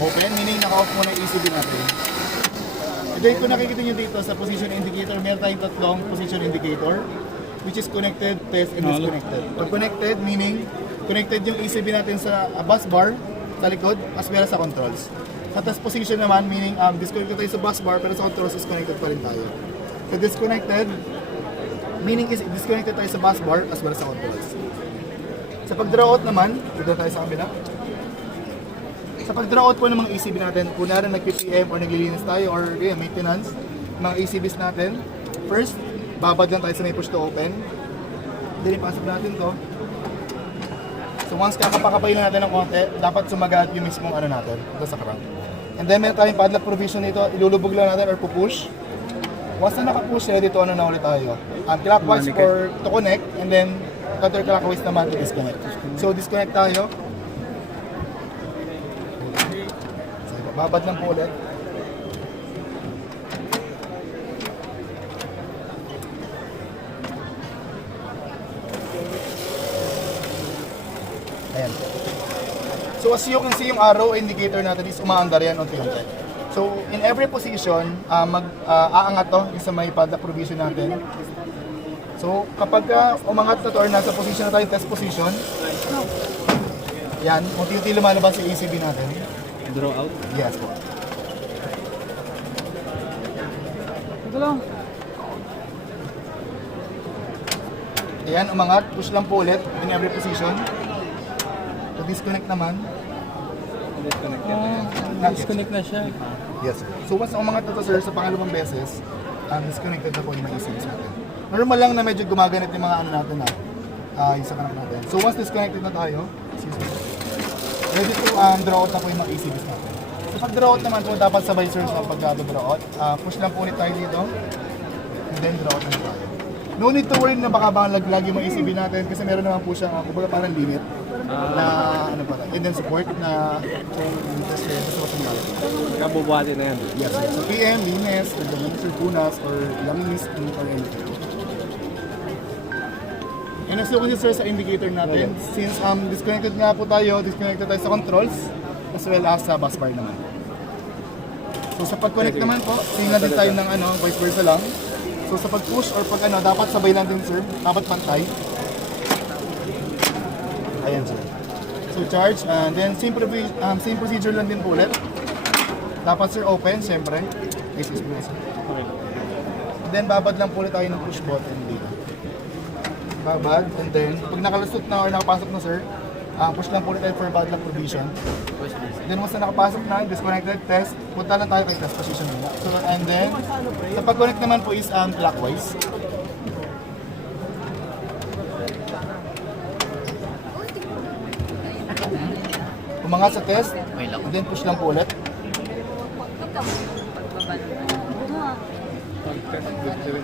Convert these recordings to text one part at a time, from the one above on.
open, meaning naka-off muna yung ECB natin. And then kung nakikita nyo dito sa position indicator, meron tayong tatlong position indicator, which is connected, test, and disconnected. Pag connected, meaning connected yung ECB natin sa bus bar, sa likod, as well as sa controls. Sa test position naman, meaning disconnected tayo sa bus bar, pero sa controls is connected pa rin tayo. So disconnected, meaning is disconnected tayo sa bus bar, as well as sa controls. Sa pag-draw out naman, dito tayo sa kabila. Sa pag-draw out po ng mga ECB natin, kung narin nag-PPM or naglilinis tayo or maintenance, mga ECBs natin, first, babad lang tayo sa may push to open. Then ipasok natin to. So once kakapakapay na natin ng konti, dapat sumagat yung mismong ano natin, ito sa crank. And then meron tayong padlock provision dito, ilulubog lang natin or pupush. Once na nakapush, ready to ano na ulit tayo. Clockwise for to connect, and then counterclockwise naman to disconnect. So disconnect tayo. So babad lang po ulit. Ayan. So as you can see, yung arrow indicator natin is umaandar yan unti-unti. So in every position, aangat to yung sa may padlock provision natin. So kapag umangat na to or nasa position na tayo, test position, yan, unti-unti lumalabas yung ECB natin. Draw out? Yes po. Ito lang. Ayan, umangat, push lang po ulit in every position. So disconnect naman. Disconnect disconnect na siya. Yes. So once na umangat na to, sir, sa pangalawang beses, disconnected na po yung mga ECBs natin. Normal lang na medyo gumaganit yung mga ano natin na yung sa kanak natin. So once disconnected na tayo, ready to draw out na po yung mga ECBs natin. So pag draw out naman po, dapat sabay sir sa pag-draw out. Push lang po ulit tayo dito, and then draw out na tayo. No need to worry na baka laglag yung mga ECB natin kasi meron naman po siya, kumbaga parang limit na ano pa tayo. And then support na test rate sa wasang balik. Kabubuhatin na yan. Yes, sir. So PM, linis, sir, punas, or langis, or anything. And as you can see sir sa indicator natin, since disconnected nga po tayo, disconnected tayo sa controls, as well as sa bus bar naman. So sa pag-connect naman po, tingnan din tayo ng vice versa lang. So sa pag-push or pag dapat sabay lang din sir, dapat pantay. Ayan sir. So charge, and then same procedure lang din po ulit. Dapat sir open, siyempre. Excuse me sir. Okay. And then babad lang po ulit tayo ng push button dito. Babad, and then pag nakalusot na or nakapasok na sir, push lang po ulit tayo for padlock provision. Then once na nakapasok na, disconnected, test, punta lang tayo kay test position nila. So, and then, sa pag-connect naman po is clockwise. Umangat sa test, and then push lang po ulit.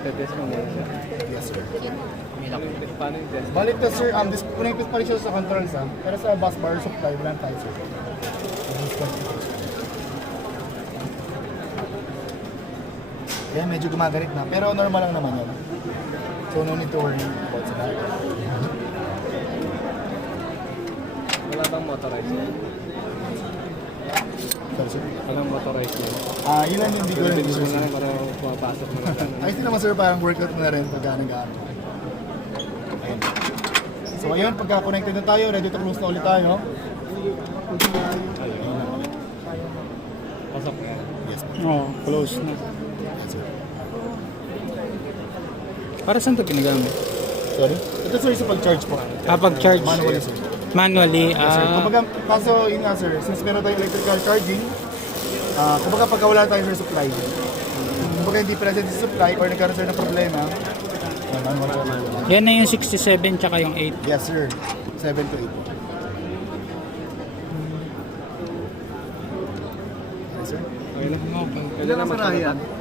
Test mo muna siya. Yes sir. Paano yung test? Balik na sir, disconnected pa rin siya sa controls pero sa bus bar supply, wala tayo sir. Kaya medyo gumaganit na, pero normal lang naman yan. So no need to worry about that. Wala bang motorized yan? Sorry sir. Walang motorized yan. Yun lang yung hindi ko rin Bilis sir. mo na lang para pumapasok mo na lang. Ayos din naman sir, parang workout mo na rin pag gano'n. Ayun. So ayun, pagka-connected na tayo, ready to close na ulit tayo. Pasok na yan. Yes sir. Oo, close na. Yes sir. Para saan ito ginagamit? Sorry? Ito sir, sa pag-charge po. Pag-charge? Manually sir. Manually? Yes, sir. Kumbaga, kaso yun nga sir, since meron tayong electrical charging, kumbaga pagka wala tayong sir supply, kumbaga hindi present sa supply or nagkaroon sir ng problema, Yan na yung 67 tsaka yung 8. yes sir, 7 to 8. Yes sir. Okay lang. Okay. Pwede na magpapatay.